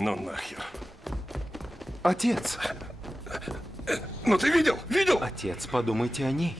Ну нахер. Отец! Ну ты видел? Видел? Отец, подумайте о ней.